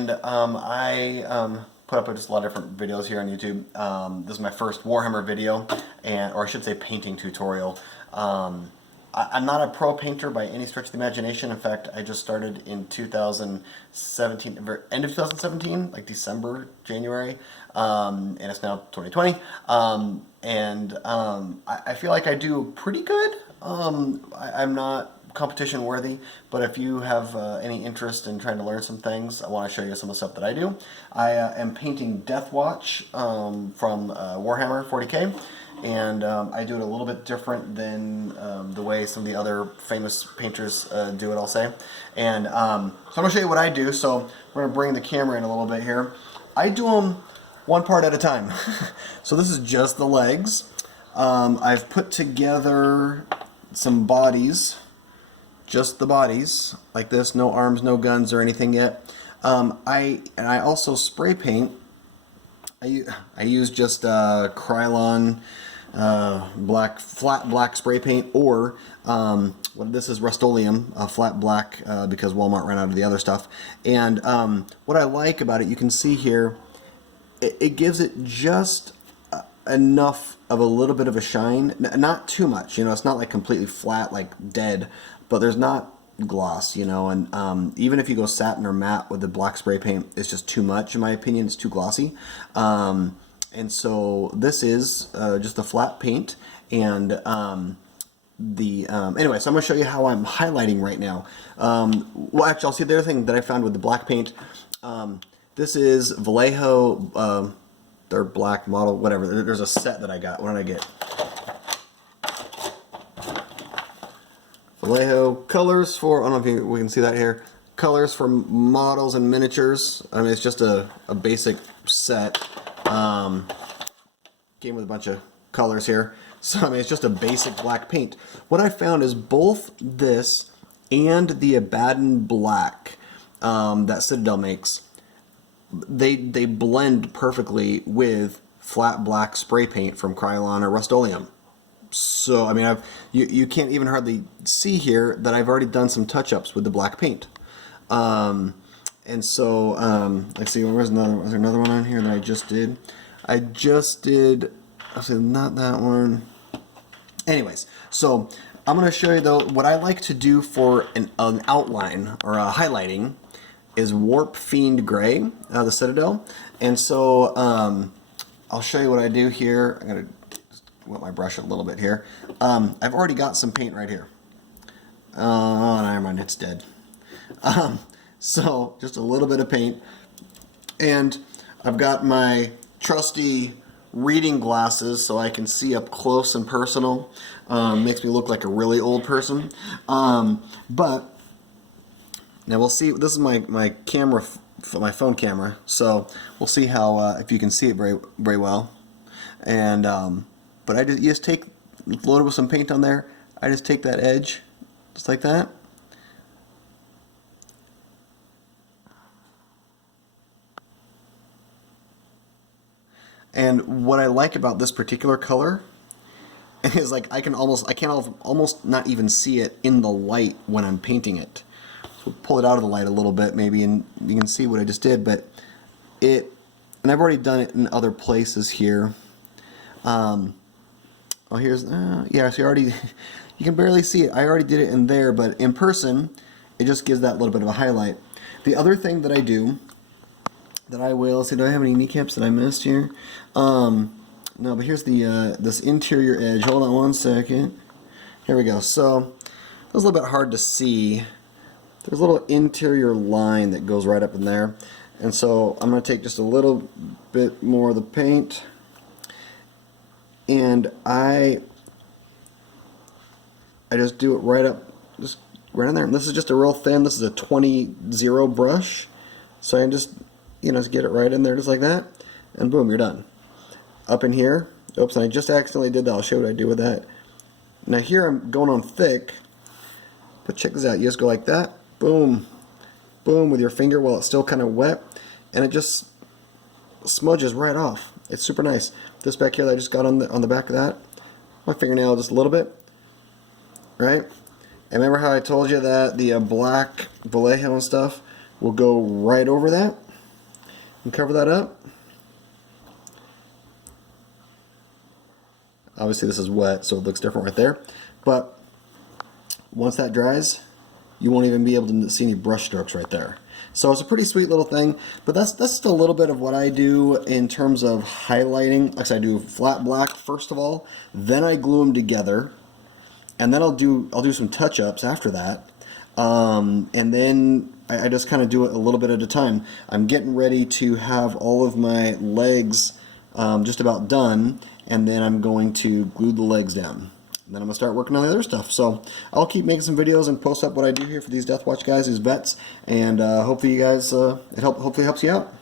and I put up just a lot of different videos here on YouTube. This is my first Warhammer video, or I should say painting tutorial. I'm not a pro painter by any stretch of the imagination. In fact, I just started in 2017, end of 2017, like December, January, and it's now 2020. I feel like I do pretty good. I'm not competition worthy, but if you have any interest in trying to learn some things, I want to show you some of the stuff that I do. I am painting Deathwatch from Warhammer 40k, and I do it a little bit different than the way some of the other famous painters do it, I'll say. And so I'm going to show you what I do. So we're going to bring the camera in a little bit here. I do them one part at a time. So this is just the legs. I've put together some bodies, just the bodies, like this, no arms, no guns or anything yet. I also spray paint. I use just Krylon flat black spray paint, or this is Rust-Oleum flat black because Walmart ran out of the other stuff. And what I like about it, you can see here, it gives it just enough of a little bit of a shine, not too much, you know. It's not like completely flat, like dead, but there's not gloss, you know. And even if you go satin or matte with the black spray paint, it's just too much, in my opinion. It's too glossy. And so this is just a flat paint. And anyway, so I'm going to show you how I'm highlighting right now. Well, actually, I'll see the other thing that I found with the black paint. This is Vallejo, their black model, whatever. There's a set that I got. What did I get? Vallejo colors for, I don't know if we can see that here, colors for models and miniatures. I mean, it's just a basic set. Came with a bunch of colors here. So, I mean, it's just a basic black paint. What I found is both this and the Abaddon black that Citadel makes, they blend perfectly with flat black spray paint from Krylon or Rust-Oleum. So, I mean, you can't even hardly see here that I've already done some touch-ups with the black paint. And so, let's see, was there another one on here that I just did? I just did, I'll say not that one. Anyways, so I'm going to show you, though, what I like to do for an outline or a highlighting is Warpfiend Gray, the Citadel. And so, I'll show you what I do here. I'm going to wet my brush a little bit here. I've already got some paint right here. Oh, never mind, it's dead. So just a little bit of paint, and I've got my trusty reading glasses so I can see up close and personal. Makes me look like a really old person. But now we'll see. This is my camera, my phone camera. So we'll see how if you can see it very well. And but you just load it with some paint on there. I just take that edge, just like that. And what I like about this particular color is, like, I can almost not even see it in the light when I'm painting it. So we'll pull it out of the light a little bit maybe, and you can see what I just did. But and I've already done it in other places here. Oh, here's, yeah, so you can barely see it. I already did it in there, but in person, it just gives that little bit of a highlight. The other thing that I do, that I will, see, do I have any kneecaps that I missed here? No, but here's the, this interior edge. Hold on one second. Here we go. So, it was a little bit hard to see. There's a little interior line that goes right up in there. And so, I'm going to take just a little bit more of the paint, and I just do it right up, just right in there. And this is just a real thin, this is a 20-0 brush. So I can just, you know, just get it right in there just like that. And boom, you're done. Up in here, oops, and I just accidentally did that. I'll show you what I do with that. Now here I'm going on thick, but check this out. You just go like that, boom, boom, with your finger while it's still kind of wet. And it just smudges right off. It's super nice. This back here that I just got on the back of that, my fingernail just a little bit, right? And remember how I told you that the black Vallejo and stuff will go right over that? and cover that up. Obviously this is wet, so it looks different right there. But once that dries, you won't even be able to see any brush strokes right there. So it's a pretty sweet little thing, but that's just a little bit of what I do in terms of highlighting. Like I said, I do flat black first of all, then I glue them together, and then I'll do some touch-ups after that, and then I just kind of do it a little bit at a time. I'm getting ready to have all of my legs just about done, and then I'm going to glue the legs down. And then I'm going to start working on the other stuff. So I'll keep making some videos and post up what I do here for these Deathwatch guys, these vets, and hopefully you guys, hopefully helps you out.